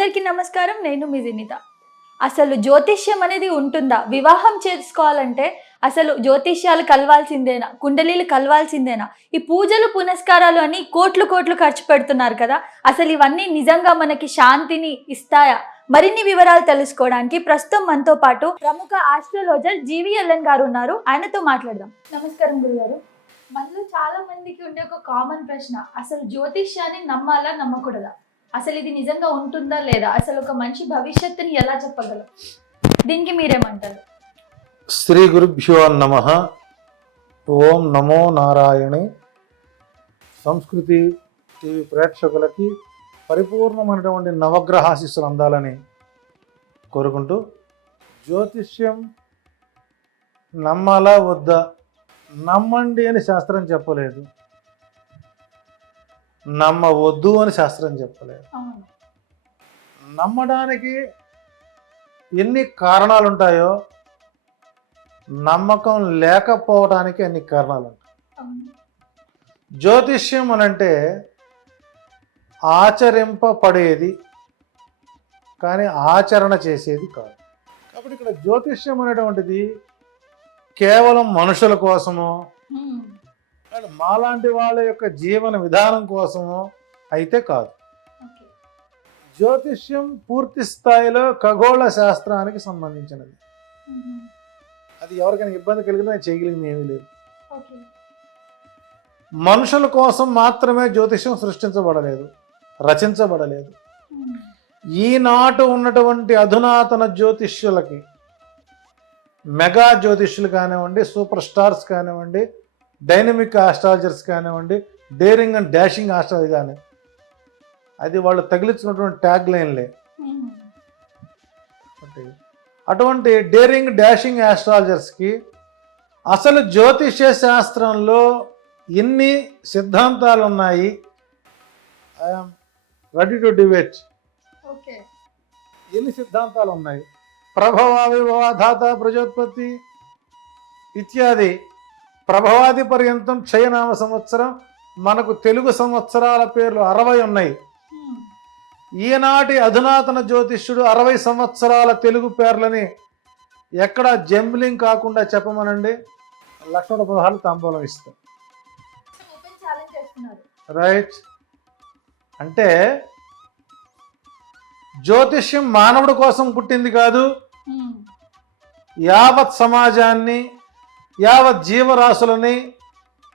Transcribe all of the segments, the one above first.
అందరికీ నమస్కారం నేను మీ జినిత అసలు జ్యోతిష్యం అనేది ఉంటుందా? వివాహం చేసుకోవాలంటే అసలు జ్యోతిష్యాలు కలవాల్సిందేనా? కుండలీలు కలవాల్సిందేనా? ఈ పూజలు పునస్కారాలు అని కోట్లు కోట్లు ఖర్చు పెడుతున్నారు కదా. అసలు ఇవన్నీ నిజంగా మనకి శాంతిని ఇస్తాయా? మరిన్ని వివరాలు తెలుసుకోవడానికి ప్రస్తుతం మనతో పాటు ప్రముఖ ఆస్ట్రాలజర్ జీవీఎల్ఎన్ గారు ఉన్నారు. ఆయనతో మాట్లాడదాం. నమస్కారం గురుగారు. మనలో చాలా మందికి ఉండే ఒక కామన్ ప్రశ్న అసలు జ్యోతిష్యాన్ని నమ్మాలా నమ్మకూడదా? అసలు ఇది నిజంగా ఉంటుందా లేదా? అసలు ఒక మంచి భవిష్యత్తుని ఎలా చెప్పగలం? దీనికి మీరేమంటారు? శ్రీ గురుభ్యో నమ. ఓం నమో నారాయణి. సంస్కృతి టీవీ ప్రేక్షకులకి పరిపూర్ణమైనటువంటి నవగ్రహాశిస్సులు అందాలని కోరుకుంటూ జ్యోతిష్యం నమ్మాలా వద్దా నమ్మండి అని శాస్త్రం చెప్పలేదు. నమ్మవద్దు అని శాస్త్రం చెప్పలేదు. నమ్మడానికి ఎన్ని కారణాలు ఉంటాయో నమ్మకం లేకపోవడానికి అన్ని కారణాలు ఉంటాయి జ్యోతిష్యం అనంటే ఆచరింపబడేది కానీ ఆచరణ చేసేది కాదు. కాబట్టి ఇక్కడ జ్యోతిష్యం అనేటువంటిది కేవలం మనుషుల కోసమో అండ్ మాలాంటి వాళ్ళ యొక్క జీవన విధానం కోసమో అయితే కాదు. జ్యోతిష్యం పూర్తి స్థాయిలో ఖగోళ శాస్త్రానికి సంబంధించినది. అది ఎవరికైనా ఇబ్బంది కలిగినా చేయగలిగింది ఏమీ లేదు. మనుషుల కోసం మాత్రమే జ్యోతిష్యం సృష్టించబడలేదు రచించబడలేదు. ఈనాటు ఉన్నటువంటి అధునాతన జ్యోతిష్యులకి మెగా జ్యోతిష్యులు కానివ్వండి సూపర్ స్టార్స్ కానివ్వండి డైనమిక్ ఆస్ట్రాలజర్స్ కానివ్వండి డేరింగ్ అండ్ డాషింగ్ ఆస్ట్రాలజీ కానీ అది వాళ్ళు తగిలించుకున్నటువంటి ట్యాగ్ లైన్లే. అటువంటి డేరింగ్ డాషింగ్ ఆస్ట్రాలజర్స్కి అసలు జ్యోతిష్య శాస్త్రంలో ఎన్ని సిద్ధాంతాలు ఉన్నాయి I'm ready to debate. Okay. ఎన్ని సిద్ధాంతాలు ఉన్నాయి ప్రభవ విభవ ధాత ప్రజోత్పత్తి ఇత్యాది. ప్రభవాది పర్యంతం క్షయనామ సంవత్సరం మనకు తెలుగు సంవత్సరాల పేర్లు అరవై ఉన్నాయి. ఈనాటి అధునాతన జ్యోతిష్యుడు అరవై సంవత్సరాల తెలుగు పేర్లని ఎక్కడ జంబ్లింగ్ కాకుండా చెప్పమనండి. లక్షణ పదహారు తాంబూలం ఇస్తాం. రైట్ అంటే జ్యోతిష్యం మానవుడి కోసం పుట్టింది కాదు. హ్మ్. యావత్ సమాజాన్ని యావత్ జీవరాశులని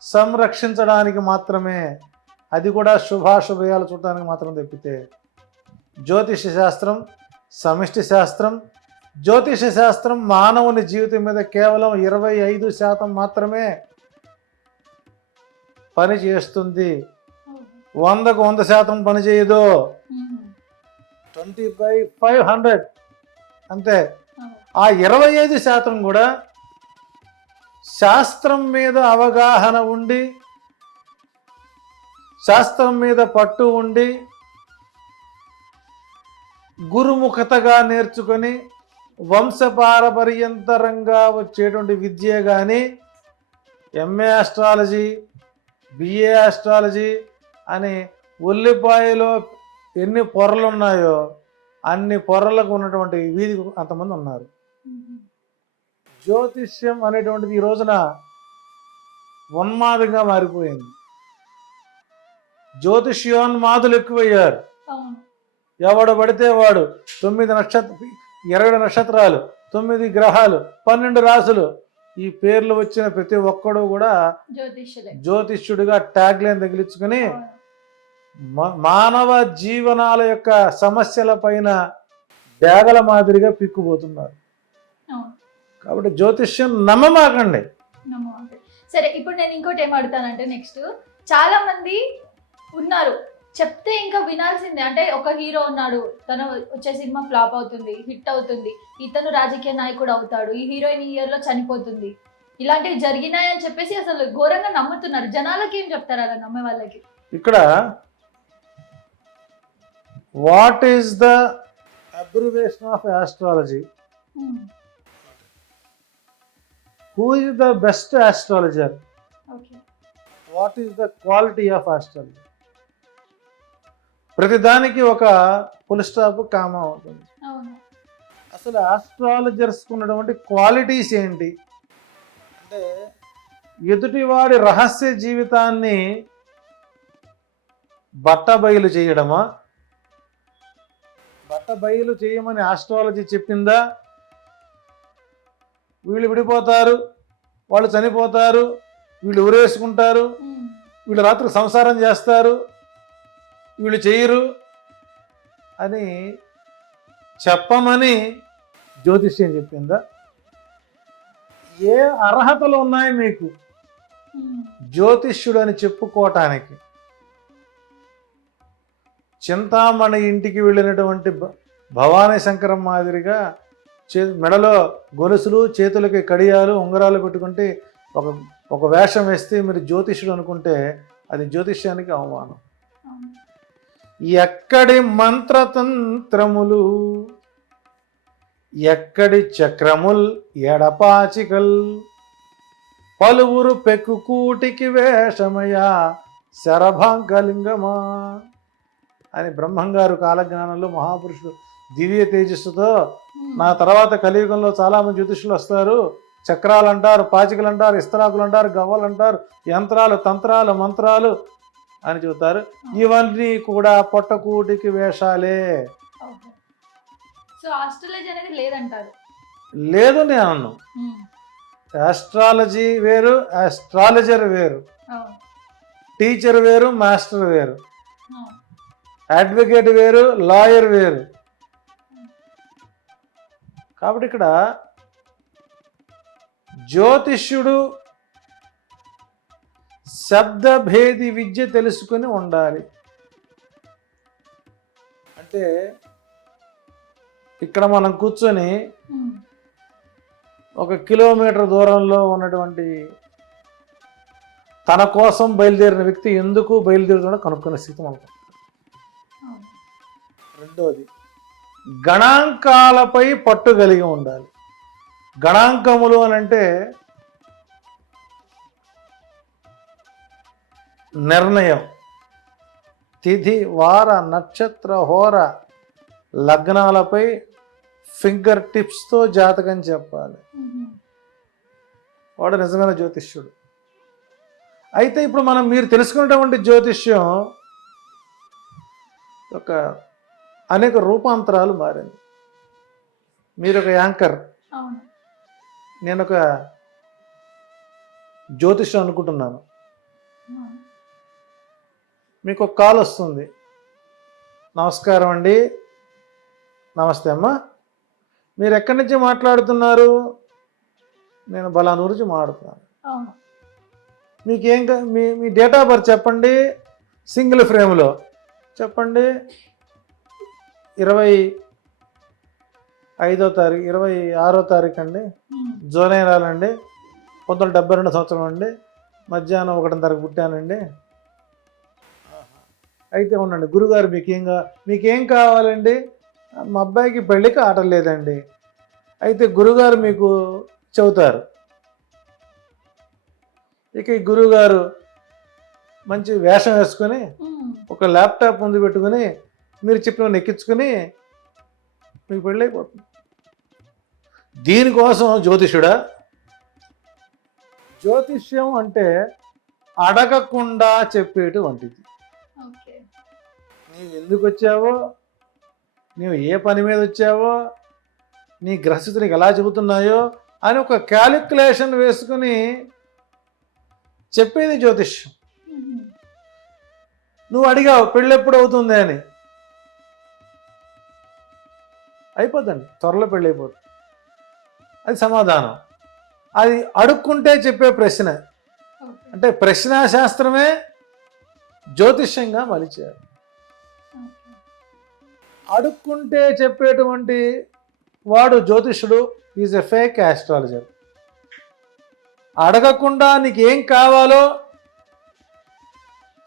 సంరక్షించడానికి మాత్రమే అది కూడా శుభాశుభయాలు చూడటానికి మాత్రం తప్పితే జ్యోతిష శాస్త్రం సమిష్టి శాస్త్రం జ్యోతిష శాస్త్రం మానవుని జీవితం మీద కేవలం ఇరవై ఐదు శాతం మాత్రమే పని చేస్తుంది వందకు వంద శాతం పని చేయదు. ట్వంటీ ఫైవ్ ఫైవ్ హండ్రెడ్ అంతే. ఆ ఇరవై ఐదు శాతం కూడా శాస్త్రం మీద అవగాహన ఉండి శాస్త్రం మీద పట్టు ఉండి గురుముఖతగా నేర్చుకొని వంశపారపర్యంతరంగా వచ్చేటువంటి విద్య కానీ ఎంఏ ఆస్ట్రాలజీ బిఏ ఆస్ట్రాలజీ అని ఉల్లిపాయలో ఎన్ని పొరలు ఉన్నాయో అన్ని పొరలకు ఉన్నటువంటి వీధి అంతమంది ఉన్నారు. జ్యోతిష్యం అనేటువంటిది ఈ రోజున ఉన్మాదంగా మారిపోయింది. జ్యోతిష్యోన్మాదులు ఎక్కువయ్యారు. ఎవడు పడితే వాడు తొమ్మిది నక్షత్ర ఇరవై నక్షత్రాలు తొమ్మిది గ్రహాలు పన్నెండు రాసులు ఈ పేర్లు వచ్చిన ప్రతి ఒక్కడు కూడా జ్యోతిష్యుడిగా ట్యాగ్ లైన్ తగిలించుకుని మానవ జీవనాల యొక్క సమస్యల పైన డేగల మాదిరిగా పిక్కుపోతున్నారు. కాబట్టి జ్యోతిష్యం నమ్మమాకండి. సరే ఇప్పుడు నేను ఇంకోటి ఏం అడుగుతానంటే నెక్స్ట్ చాలా మంది ఉన్నారు. చెప్తే ఇంకా వినాల్సిందే. అంటే ఒక హీరో ఉన్నాడు. తను వచ్చే సినిమా ఫ్లాప్ అవుతుంది హిట్ అవుతుంది. ఇతను రాజకీయ నాయకుడు అవుతాడు. ఈ హీరోయిన్ ఈ ఇయర్లో చనిపోతుంది. ఇలాంటివి జరిగినాయని చెప్పేసి అసలు ఘోరంగా నమ్ముతున్నారు. జనాలకి ఏం చెప్తారు అలా నమ్మే వాళ్ళకి? ఇక్కడ what is the abbreviation of astrology? Who is the best astrologer what is the quality of astrology ప్రతిదానికి ఒక పుల్ స్టాప్ కామా అవును. అసలు ఆస్ట్రాలజర్స్ ఉన్నటువంటి క్వాలిటీస్ ఏంటి? అంటే ఎదుటివాడి రహస్య జీవితాన్ని బట్టబయలు చేయడమా? బట్టబయలు చేయమని ఆస్ట్రాలజీ చెప్పిందా? వీళ్ళు విడిపోతారు వాళ్ళు చనిపోతారు వీళ్ళు ఊరేసుకుంటారు వీళ్ళు రాత్రి సంసారం చేస్తారు వీళ్ళు చేయరు అని చెప్పమని జ్యోతిష్యం చెప్పిందా? ఏ అర్హతలు ఉన్నాయి మీకు? జ్యోతిష్యుడు అని చెప్పుకోవటానికి చింతామణి ఇంటికి వెళ్ళినటువంటి భ- భవానీ శంకరం మాదిరిగా చే మెడలో గొలుసులు చేతులకి కడియాలు ఉంగరాలు పెట్టుకుంటే ఒక ఒక వేషం వేస్తే మీరు జ్యోతిష్యుడు అనుకుంటే అది జ్యోతిష్యానికి అవమానం. ఎక్కడి మంత్రతంత్రములు ఎక్కడి చక్రముల్ ఎడపాచికల్? పలువురు పెక్కుకూటికి వేషమయా శరభాంకలింగమా అని బ్రహ్మంగారు కాలజ్ఞానంలో మహాపురుషుడు దివ్య తేజస్సుతో. నా తర్వాత కలియుగంలో చాలామంది జ్యోతిషులు వస్తారు. చక్రాలు అంటారు పాచికలు అంటారు ఇస్తరాకులు అంటారు గవ్వలు అంటారు యంత్రాలు తంత్రాలు మంత్రాలు అని చెబుతారు. ఇవన్నీ కూడా పొట్టకూటికి వేషాలే. లేదు నేను. అన్ను. ఆస్ట్రాలజీ వేరు ఆస్ట్రాలజర్ వేరు. టీచర్ వేరు మాస్టర్ వేరు. అడ్వకేట్ వేరు లాయర్ వేరు. కాబట్టి ఇక్కడ జ్యోతిష్యుడు శబ్దభేది విద్య తెలుసుకుని ఉండాలి అంటే ఇక్కడ మనం కూర్చొని. ఒక కిలోమీటర్ దూరంలో ఉన్నటువంటి తన కోసం బయలుదేరిన వ్యక్తి ఎందుకు బయలుదేరుతుందో కనుక్కునే స్థితి మనకు. రెండోది గణాంకాలపై పట్టు కలిగి ఉండాలి. గణాంకములు అని అంటే నిర్ణయం. తిథి వార నక్షత్ర హోర లగ్నాలపై ఫింగర్ టిప్స్తో జాతకం చెప్పాలి. వాడు నిజమైన జ్యోతిష్యుడు. అయితే ఇప్పుడు మనం మీరు తెలుసుకున్నటువంటి జ్యోతిష్యం ఒక అనేక రూపాంతరాలు మారింది. మీరు ఒక యాంకర్. నేను ఒక జ్యోతిష్యం అనుకుంటున్నాను. మీకు ఒక కాల్ వస్తుంది. నమస్కారం అండి. నమస్తే అమ్మా. మీరు ఎక్కడి నుంచి మాట్లాడుతున్నారు? నేను బలానూరు నుంచి మాట్లాడుతున్నాను. మీకు మీ మీ డేట్ ఆఫ్ బర్త్ చెప్పండి. సింగిల్ ఫ్రేమ్లో. చెప్పండి. ఇరవై ఐదో తారీఖు ఇరవై ఆరో తారీఖు అండి. జూలై నెలండి పంతొమ్మిది వందల డెబ్బై రెండు సంవత్సరం అండి. మధ్యాహ్నం ఒకటి తారీఖు పుట్టానండి. అయితే ఉండండి గురుగారు మీకేం కా మీకేం కావాలండి? మా అబ్బాయికి పెళ్ళికి ఆట లేదండి. అయితే గురుగారు మీకు చెబుతారు. ఇక ఈ గురువుగారు మంచి వేషం వేసుకొని. ఒక ల్యాప్టాప్ ముందు పెట్టుకొని మీరు చెప్పిన ఎక్కించుకొని మీకు పెళ్ళైపోతుంది దీనికోసం జ్యోతిషుడా జ్యోతిష్యం అంటే అడగకుండా చెప్పేటువంటిది ఓకే. నీవు ఎందుకు వచ్చావో నీవు ఏ పని మీద వచ్చావో నీ గ్రహస్థితి నీకు ఎలా చెబుతున్నాయో అని ఒక క్యాలిక్యులేషన్ వేసుకుని చెప్పేది జ్యోతిష్యం. నువ్వు అడిగావు పెళ్ళి ఎప్పుడు అవుతుంది అని. అయిపోద్దండి. త్వరలో పెళ్ళి అయిపోతుంది అది సమాధానం. అది అడుక్కుంటే చెప్పే ప్రశ్న. అంటే ప్రశ్నాశాస్త్రమే జ్యోతిష్యంగా మలిచారు అడుక్కుంటే చెప్పేటువంటి వాడు జ్యోతిష్యుడు ఈజ్ ఎ ఫేక్ ఆస్ట్రాలజర్. అడగకుండా నీకు ఏం కావాలో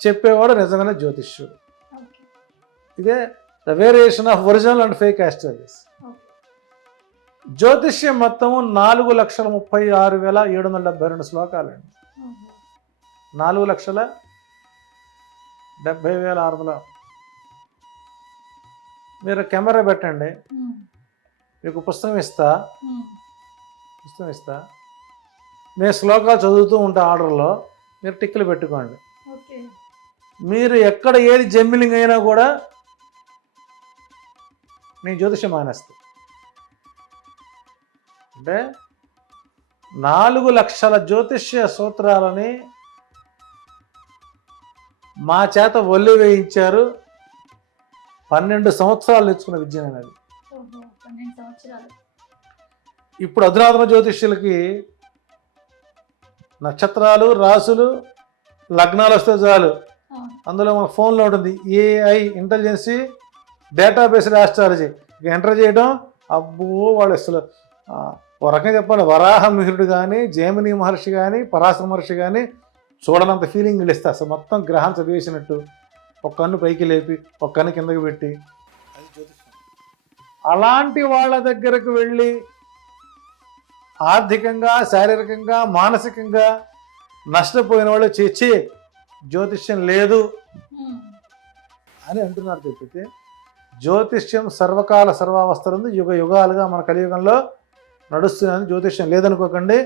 చెప్పేవాడు నిజమైన జ్యోతిష్యుడు. ఇదే the variation of original and fake astrologies జ్యోతిష్యం మొత్తము నాలుగు లక్షల ముప్పై ఆరు వేల ఏడు వందల డెబ్బై రెండు శ్లోకాలండి. నాలుగు లక్షల డెబ్బై వేల ఆరు వందల మీరు కెమెరా పెట్టండి. మీకు పుస్తకం ఇస్తా. పుస్తకం ఇస్తా. నేను శ్లోకాలు చదువుతూ ఉంటా ఆర్డర్లో. మీరు టిక్కులు పెట్టుకోండి. మీరు ఎక్కడ ఏది జమ్మిలింగ్ అయినా కూడా నేను జ్యోతిషం మానేస్తా. అంటే నాలుగు లక్షల జ్యోతిష్య సూత్రాలని మా చేత ఒల్లి వేయించారు. పన్నెండు సంవత్సరాలు నేర్చుకున్న విద్య సంవత్సరాలు. ఇప్పుడు అధునాతన జ్యోతిష్యులకి నక్షత్రాలు రాసులు లగ్నాలు వస్తే చాలు. అందులో మన ఫోన్లో ఉంటుంది AI intelligence data based astrology enter చేయడం అబ్బో వాళ్ళు అసలు ఒక రకంగా చెప్పాలి వరాహ మిహిరుడు కానీ జైమిని మహర్షి కానీ పరాశర మహర్షి కానీ చూడనంత ఫీలింగ్ ఇస్తారు అసలు మొత్తం గ్రహం చదివేసినట్టు ఒక కన్ను పైకి లేపి ఒక కన్ను కిందకి పెట్టి. అలాంటి వాళ్ళ దగ్గరకు వెళ్ళి ఆర్థికంగా శారీరకంగా మానసికంగా నష్టపోయిన వాళ్ళు చేచి జ్యోతిష్యం లేదు అని అంటున్నారు తప్పితే జ్యోతిష్యం సర్వకాల సర్వావస్థలందు యుగ యుగాలుగా మన కలియుగంలో నడుస్తుందని జ్యోతిష్యం లేదనుకోకండి.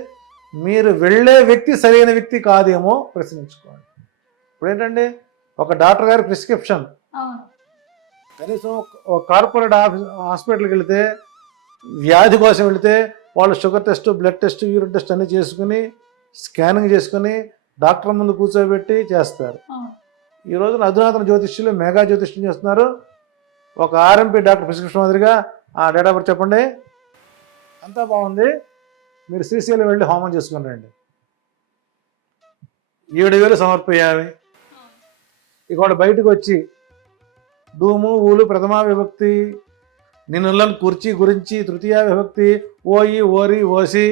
మీరు వెళ్ళే వ్యక్తి సరైన వ్యక్తి కాదేమో ప్రశ్నించుకోండి. ఇప్పుడు ఏంటండి ఒక డాక్టర్ గారి ప్రిస్క్రిప్షన్. కనీసం ఒక కార్పొరేట్ ఆఫీస్ హాస్పిటల్కి వెళితే వ్యాధి కోసం వెళితే వాళ్ళు sugar test blood test urine test అన్నీ చేసుకుని స్కానింగ్ చేసుకుని డాక్టర్ ముందు కూర్చోబెట్టి చేస్తారు. ఈ రోజున అధునాతన జ్యోతిష్యులు మెగా జ్యోతిష్యం చేస్తున్నారు? ఒక ఆర్ఎంపీ డాక్టర్ ప్రిస్క్రిప్షన్ మాదిరిగా ఆ డేట్ ఆఫ్ బర్త్ చెప్పండి. అంతా బాగుంది. మీరు శ్రీశైలం వెళ్ళి హోమం చేసుకుని రండి. ఏడు వేలు సమర్పయామి. ఇక వాడు బయటకు వచ్చి డూము ఊలు ప్రథమా విభక్తి నిన్నులను కుర్చీ గురించి తృతీయ విభక్తి ఓయి ఓరి ఓసి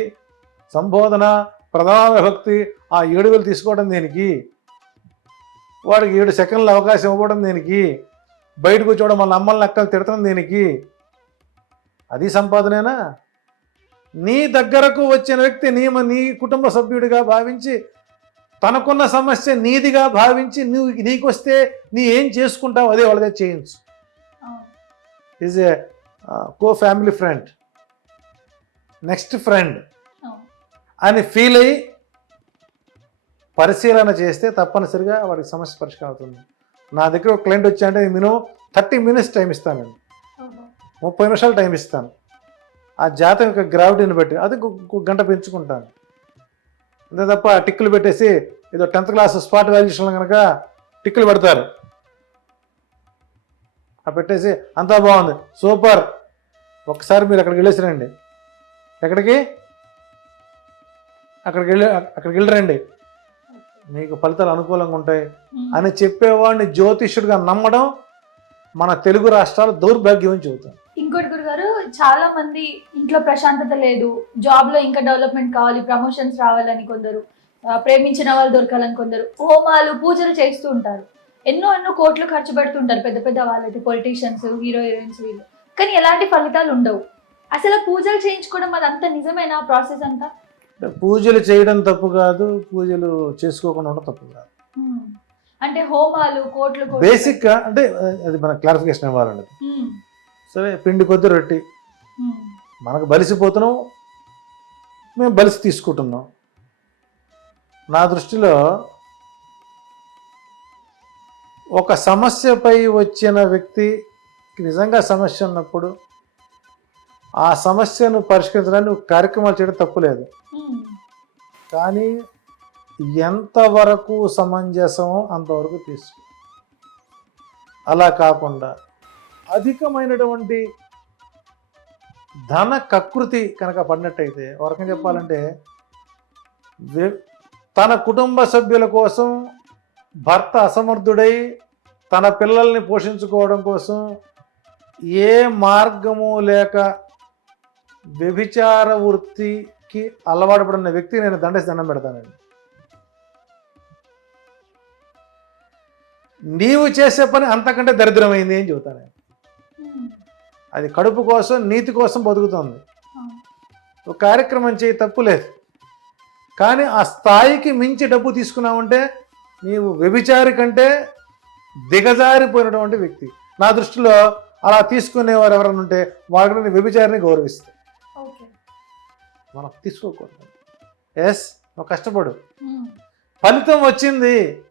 సంబోధన ప్రథమా విభక్తి ఆ ఏడు వేలు తీసుకోవడం దేనికి? వాడికి ఏడు సెకండ్ల అవకాశం ఇవ్వడం దేనికి? బయటకు వచ్చి మన అమ్మల్ని అక్కలు తిడతాం దేనికి. అది సంపాదనేనా? నీ దగ్గరకు వచ్చిన వ్యక్తి నీ నీ కుటుంబ సభ్యుడిగా భావించి తనకున్న సమస్య నీదిగా భావించి నువ్వు నీకు వస్తే నీ ఏం చేసుకుంటావు అదే వాళ్ళదే చేయించు. Is a co family friend next friend అని ఫీల్ అయ్యి పరిశీలన చేస్తే తప్పనిసరిగా వాడికి సమస్య పరిష్కారం అవుతుంది. నా దగ్గర ఒక క్లయింట్ వచ్చాయంటే మినిమం థర్టీ మినిట్స్ టైం ఇస్తానండి ముప్పై నిమిషాలు టైం ఇస్తాను. ఆ జాతకం యొక్క గ్రావిటీని బట్టి అది గంట పెంచుకుంటాను. అంతే తప్ప టిక్కులు పెట్టేసి ఏదో టెన్త్ క్లాస్ స్పాట్ వాల్యుయేషన్లో కనుక టిక్కులు పెడతారు. ఆ పెట్టేసి అంతా బాగుంది. సూపర్. ఒకసారి మీరు అక్కడికి వెళ్ళేసిరండి ఎక్కడికి? అక్కడికి వెళ్ళి అక్కడికి వెళ్ళరండి మీకు ఫలితాలు అనుకూలంగా ఉంటాయి అని చెప్పేవాడిని జ్యోతిష్యుడిగా నమ్మడం మన తెలుగు రాష్ట్రాలు దౌర్భాగ్యం అని చెబుతాను ఇంకోటి గురుగారు చాలా మంది ఇంట్లో ప్రశాంతత లేదు జాబ్లో ఇంకా డెవలప్మెంట్ కావాలి ప్రమోషన్స్ రావాలని కొందరు ప్రేమించిన వాళ్ళు దొరకాలని కొందరు హోమాలు పూజలు చేస్తూ ఉంటారు. ఎన్నో ఎన్నో కోట్లు ఖర్చు పెడుతుంటారు పెద్ద పెద్ద వాళ్ళైతే పొలిటీషియన్స్ హీరో హీరోయిన్స్ వీళ్ళు. కానీ ఎలాంటి ఫలితాలు ఉండవు. అసలు పూజలు చేయించుకోవడం అది అంత నిజమేనా ప్రాసెస్ అంతా? పూజలు చేయడం తప్పు కాదు పూజలు చేసుకోకుండా ఉండడం తప్పు కాదు. అంటే హోమాలు కోట్లు బేసిక్గా అంటే అది మన క్లారిఫికేషన్ ఇవ్వాలండి. సరే పిండి కొద్ది రొట్టి. మనకు బలిసిపోతున్నాం మేము బలిసి తీసుకుంటున్నాం. నా దృష్టిలో ఒక సమస్యపై వచ్చిన వ్యక్తికి నిజంగా సమస్య ఉన్నప్పుడు ఆ సమస్యను పరిష్కరించడానికి కార్యక్రమాలు చేయడం తప్పులేదు. కానీ ఎంతవరకు సమంజసమో అంతవరకు తీసుకో. అలా కాకుండా అధికమైనటువంటి ధన కకృతి కనుక పడినట్టయితే రకంగా చెప్పాలంటే తన కుటుంబ సభ్యుల కోసం భర్త అసమర్థుడై తన పిల్లల్ని పోషించుకోవడం కోసం ఏ మార్గము లేక వ్యభిచార వృత్తికి అలవాటు పడిన వ్యక్తి నేను దండేసి దండం పెడతానండి. నీవు చేసే పని అంతకంటే దరిద్రమైంది అని చెబుతాను. నేను. అది కడుపు కోసం నీతి కోసం బతుకుతుంది. ఒక కార్యక్రమం చేయి తప్పు లేదు. కానీ ఆ స్థాయికి మించి డబ్బు తీసుకున్నామంటే నీవు వ్యభిచారి కంటే దిగజారిపోయినటువంటి వ్యక్తి. నా దృష్టిలో అలా తీసుకునేవారు ఎవరైనా ఉంటే వాళ్ళని వ్యభిచారిని గౌరవిస్తారు. మనం తీసుకోకూడదు. ఎస్ నువ్వు కష్టపడు. ఫలితం వచ్చింది.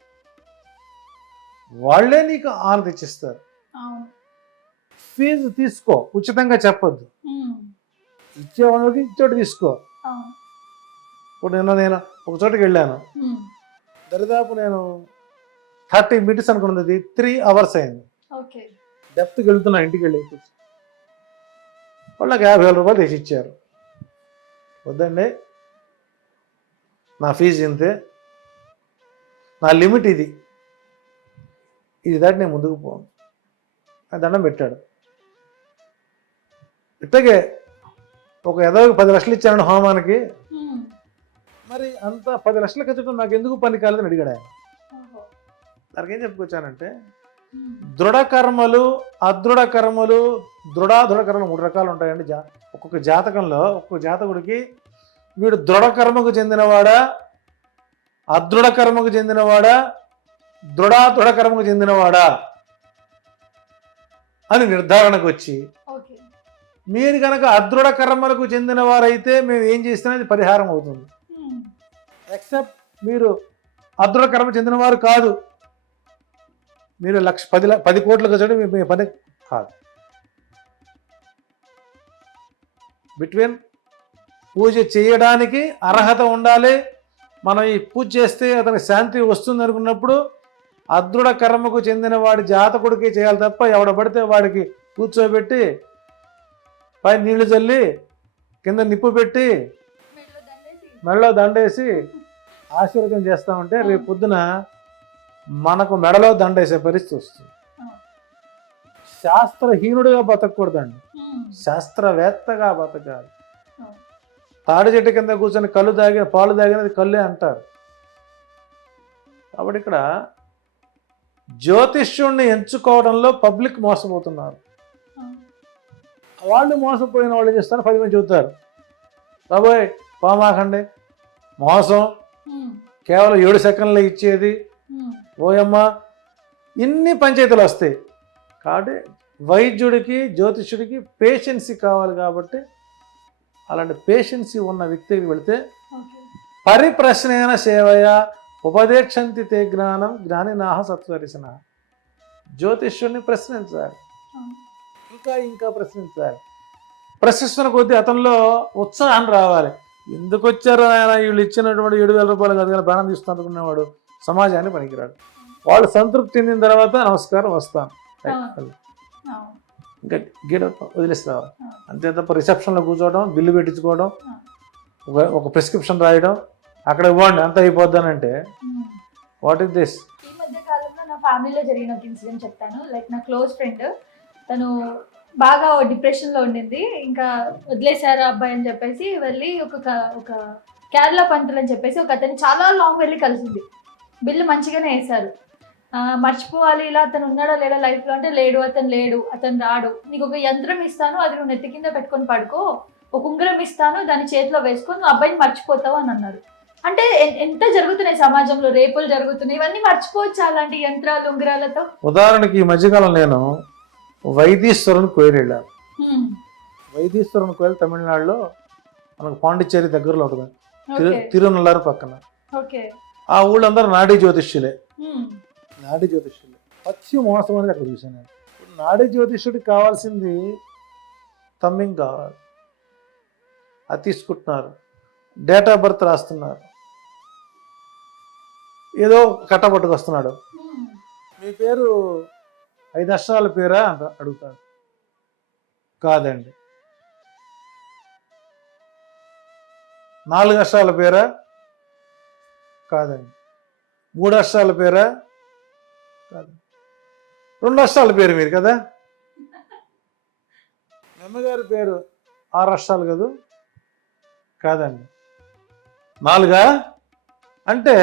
వాళ్ళే నీకు ఆనంద ఇచ్చిస్తారు. ఫీజు తీసుకో. ఉచితంగా చెప్పొద్దు. ఇచ్చేవాళ్ళకి ఇచ్చోటి తీసుకో. ఇప్పుడు నిన్న నేను ఒక చోటుకి వెళ్ళాను. దరిదాపు నేను థర్టీ మినిట్స్ అనుకున్నది. త్రీ అవర్స్ అయింది. డెప్త్కి వెళ్తున్నా ఇంటికి వెళ్ళి వాళ్ళకి యాభై వేల రూపాయలు తెచ్చి ఇచ్చారు. వద్దండి నా ఫీజు ఇంతే నా లిమిట్ ఇది ఇది దాటి నేను ముందుకు పోను అని దండం పెట్టాడు ఇట్టగే ఒక ఎదవకి పది లక్షలు ఇచ్చాను హోమానికి. మరి అంత పది లక్షలు ఖర్చు నాకు ఎందుకు పని కాలేదని అడిగాడు ఆయన. దానికి ఏం చెప్పుకొచ్చానంటే. దృఢ కర్మలు అదృఢ కర్మలు దృఢాదృఢ కర్మలు మూడు రకాలు ఉంటాయండి జా ఒక్కొక్క జాతకంలో ఒక్కొక్క జాతకుడికి వీడు దృఢ కర్మకు చెందినవాడా? అదృఢ కర్మకు చెందినవాడా? దృఢాదృఢ కర్మకు చెందినవాడా? అని నిర్ధారణకు వచ్చి మీరు కనుక అదృఢ కర్మలకు చెందిన వారైతే మేము ఏం చేసినా అది పరిహారం అవుతుంది. ఎక్సెప్ట్ మీరు అదృఢ కర్మ చెందినవారు కాదు. మీరు లక్ష పది పది కోట్లకు మీ మీ పని కాదు. బిట్వీన్ పూజ చేయడానికి అర్హత ఉండాలి మనం ఈ పూజ చేస్తే అతనికి శాంతి వస్తుంది అనుకున్నప్పుడు అదృఢ కర్మకు చెందిన వాడి జాతకుడికి చేయాలి తప్ప ఎవడ పడితే వాడికి కూర్చోబెట్టి పై నీళ్ళు చల్లి కింద నిప్పు పెట్టి మెడలో దండేసి. ఆశీర్వదం చేస్తామంటే రేపు పొద్దున మనకు మెడలో దండేసే పరిస్థితి వస్తుంది శాస్త్రహీనుడిగా బతకూడదండి. శాస్త్రవేత్తగా బతకాలి. తాడి చెట్టు కింద కూర్చొని కళ్ళు తాగిన పాలు తాగినది కళ్ళే అంటారు. కాబట్టి ఇక్కడ జ్యోతిష్యుణ్ణి ఎంచుకోవడంలో పబ్లిక్ మోసపోతున్నారు. వాళ్ళు మోసపోయిన వాళ్ళు ఏం చేస్తారు? పది మంది చెబుతారు బాబోయ్ పోమాకండి. మోసం. కేవలం ఏడు సెకండ్లు ఇచ్చేది. ఓయమ్మ ఇన్ని పంచాయతీలు వస్తాయి. కాబట్టి వైద్యుడికి జ్యోతిష్యుడికి పేషెన్సీ కావాలి కాబట్టి అలాంటి పేషెన్సీ ఉన్న వ్యక్తికి వెళితే పరిప్రశ్నైన సేవయ ఉపదేక్షంతి తే జ్ఞానం జ్ఞానినాహ సత్వరిసిన. జ్యోతిష్యుడిని ప్రశ్నించాలి. ఇంకా ఇంకా ప్రశ్నించాలి. ప్రశ్నిస్తున్న కొద్దీ అతనిలో ఉత్సాహం రావాలి. ఎందుకు వచ్చారో ఆయన వీళ్ళు ఇచ్చినటువంటి ఏడు వేల రూపాయలు కాదు కానీ ప్రాణం అనుకునేవాడు సమాజాన్ని పనికిరాడు. వాళ్ళు సంతృప్తి చెందిన తర్వాత నమస్కారం వస్తాను. ఇంకా గీడ వదిలేస్తావా. అంతే తప్ప రిసెప్షన్లో కూర్చోవడం బిల్లు పెట్టించుకోవడం. ఒక ఒక ప్రిస్క్రిప్షన్ రాయడం అక్కడ ఇవ్వండి అంత అయిపోద్దానంటే. వాట్ ఇస్ దిస్ ఈ మధ్య కాలంలో నా ఫ్యామిలీలో జరిగిన ఒక ఇన్సిడెంట్ చెప్తాను. లైక్ నా క్లోజ్ ఫ్రెండ్ తను బాగా డిప్రెషన్లో ఉండింది. ఇంకా వదిలేశారు అబ్బాయి అని చెప్పేసి వెళ్ళి ఒక ఒక కేరళ పంతులు అని చెప్పేసి ఒక అతను చాలా లాంగ్ వెళ్ళి కలిసింది. బిల్లు మంచిగానే వేశారు. మర్చిపోవాలి. ఇలా అతను ఉన్నాడో లేడో లైఫ్లో అంటే లేడు అతను లేడు అతను రాడు. నీకు ఒక యంత్రం ఇస్తాను అది నువ్వు నెత్తి కింద పెట్టుకొని పడుకో. ఒక ఉంగరం ఇస్తాను దాన్ని చేతిలో వేసుకొని నువ్వు అబ్బాయిని మర్చిపోతావు అని అన్నారు. అంటే ఎంత జరుగుతున్నాయి సమాజంలో? రేపులు జరుగుతున్నాయి. ఇవన్నీ మర్చిపోవచ్చు అలాంటి యంత్రాలు ఉంగరాలతో? ఉదాహరణకి ఈ మధ్యకాలం నేను వైదీశ్వరుని కోయిలు వెళ్ళాను. వైదీశ్వరుని కోయిలు తమిళనాడులో మనకు పాండిచ్చేరి దగ్గరలో ఉంటుంది. తిరునల్లారు పక్కన. ఓకే. ఆ ఊళ్ళందరూ నాడీ జ్యోతిష్యులే. నాడీ జ్యోతిష్యులు పచ్చి మోసం అనేది అక్కడ చూశాను నేను. ఇప్పుడు నాడీ జ్యోతిష్యుడికి కావాల్సింది తమ్మింగ్ కావాలి. అది తీసుకుంటున్నారు. డేట్ ఆఫ్ బర్త్ రాస్తున్నారు. ఏదో కట్టబట్టుకు వస్తున్నాడు. మీ పేరు ఐదు అక్షరాల పేరా అంట అడుగుతాడు. కాదండి. నాలుగు అక్షరాల పేరా? కాదండి. మూడు అక్షరాల పేరా? కాదు రెండు అక్షరాల పేరు మీరు కదా? మీ అమ్మగారి పేరు ఆరు అక్షరాలు కదా? కాదండి. నాలుగా? అంటే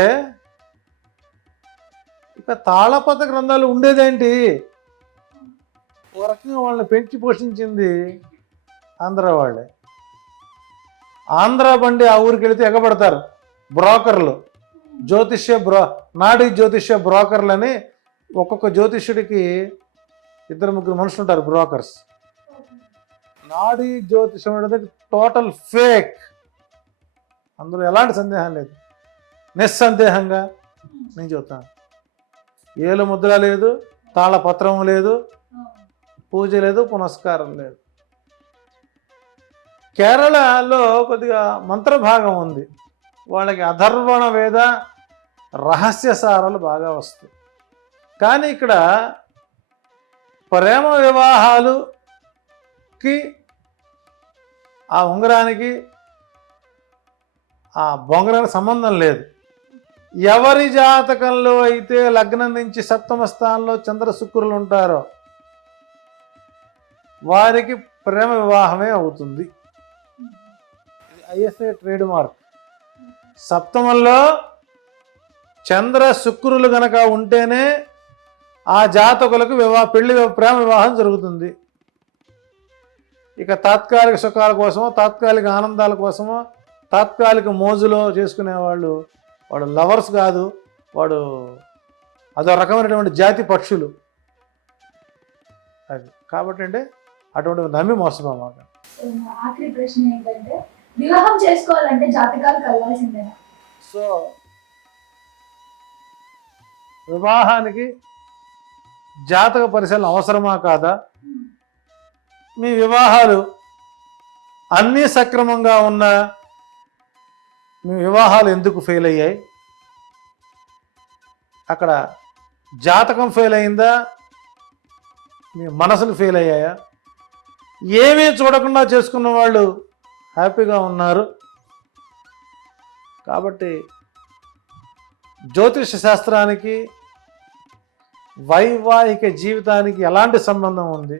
ఇక తాళపత గ్రంథాలు ఉండేదేంటి? ఒక రకంగా వాళ్ళని పెంచి పోషించింది ఆంధ్ర వాళ్ళే. ఆంధ్ర బండి ఆ ఊరికి వెళితే ఎగబడతారు బ్రోకర్లు. జ్యోతిష్య బ్రో నాడి జ్యోతిష్య బ్రోకర్లని ఒక్కొక్క జ్యోతిష్యుడికి ఇద్దరు ముగ్గురు మనుషులు ఉంటారు బ్రోకర్స్. నాడీ జ్యోతిషం అనేది టోటల్ ఫేక్. అందులో ఎలాంటి సందేహం లేదు. నిస్సందేహంగా నేను చెబుతాను ఏలు ముద్ర లేదు తాళపత్రం లేదు పూజ లేదు పునస్కారం లేదు. కేరళలో కొద్దిగా మంత్రభాగం ఉంది. వాళ్ళకి అధర్వణ వేద రహస్య సారాలు బాగా వస్తాయి. కానీ ఇక్కడ ప్రేమ వివాహాలుకి ఆ ఉంగరానికి ఆ బొంగరానికి సంబంధం లేదు. ఎవరి జాతకంలో అయితే లగ్నం నుంచి సప్తమ స్థానంలో చంద్ర శుక్రులు ఉంటారో వారికి ప్రేమ వివాహమే అవుతుంది. ISI trade mark. సప్తమంలో చంద్ర శుక్రులు గనక ఉంటేనే ఆ జాతకులకు వివాహ పెళ్ళి ప్రేమ వివాహం జరుగుతుంది. ఇక తాత్కాలిక సుఖాల కోసమో తాత్కాలిక ఆనందాల కోసమో తాత్కాలిక మోజులో చేసుకునే వాళ్ళు వాడు లవర్స్ కాదు వాడు అదో రకమైనటువంటి జాతి పక్షులు. అది కాబట్టి అంటే అటువంటి నమ్మి మోసపోమాక ఆఖరి ప్రశ్న ఏంటంటే వివాహం చేసుకోవాలంటే జాతకాలు కలవాల్సిందేనా? సో వివాహానికి జాతక పరిశీలన అవసరమా కాదా? మీ వివాహాలు అన్నీ సక్రమంగా ఉన్న మీ వివాహాలు ఎందుకు ఫెయిల్ అయ్యాయి? అక్కడ జాతకం ఫెయిల్ అయిందా? మీ మనసులు ఫెయిల్ అయ్యాయా? ఏమీ చూడకుండా చేసుకున్న వాళ్ళు హ్యాపీగా ఉన్నారు. కాబట్టి జ్యోతిష శాస్త్రానికి వైవాహిక జీవితానికి ఎలాంటి సంబంధం ఉంది?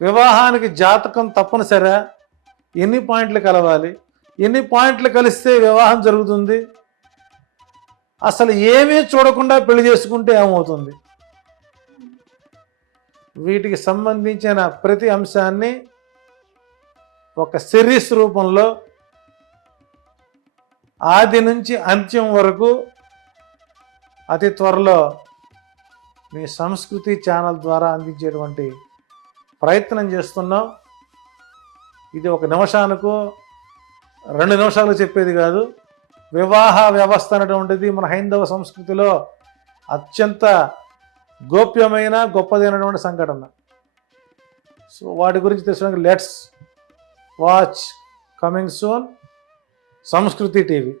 వివాహానికి జాతకం తప్పనిసరా? ఎన్ని పాయింట్లు కలవాలి? ఎన్ని పాయింట్లు కలిస్తే వివాహం జరుగుతుంది? అసలు ఏమీ చూడకుండా పెళ్ళి చేసుకుంటే ఏమవుతుంది? వీటికి సంబంధించిన ప్రతి అంశాన్ని ఒక సిరీస్ రూపంలో ఆది నుంచి అంత్యం వరకు అతి త్వరలో మీ సంస్కృతి ఛానల్ ద్వారా అందించేటువంటి ప్రయత్నం చేస్తున్నాం. ఇది ఒక నిమిషానికి రెండు నిమిషాలు చెప్పేది కాదు. వివాహ వ్యవస్థ అనేటువంటిది మన హైందవ సంస్కృతిలో అత్యంత గోప్యమైన గొప్పదైనటువంటి సంఘటన. సో వాటి గురించి తెలుసుకోవడానికి let's watch coming soon Sanskriti TV.